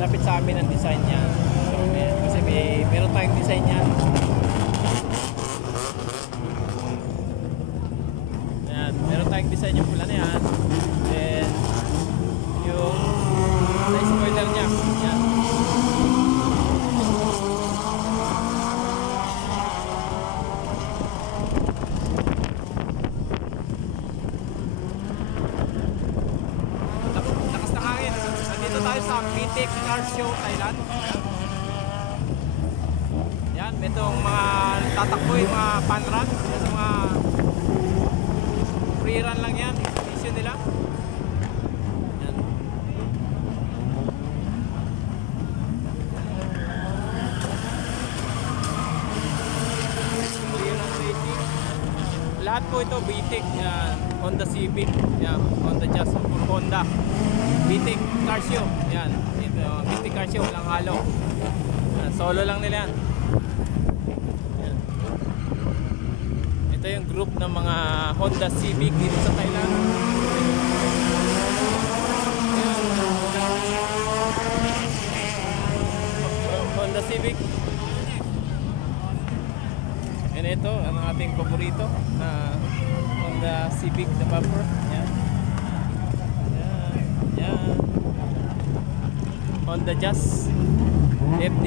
malapit sa amin ang design niya. So, kasi meron tayong design niya. Ayan, meron tayong design yung pula na yan. Then yung spoiler niya. Ayan. Lakas ng hangin. Nandito tayo sa Bitik Car Show, Thailand. Yan, itong mga tatakbo yung mga pan run. Yan, mga free run lang yan. Issue nila. Yan. Free run racing. Lahat po ito Bitik. Yan. Honda Civic. Yan. Honda Jazz for Honda. Bitik Car Show. Yan. Ito, Bitik Car Show. Walang halo. Yan. Solo lang nila yan. Yan. Ito yung group ng mga Honda Civic dito sa Thailand. Yan. Honda Civic. And ito ang ating paborito na Honda Civic na bumper. Yan. Yan. Honda Jazz FD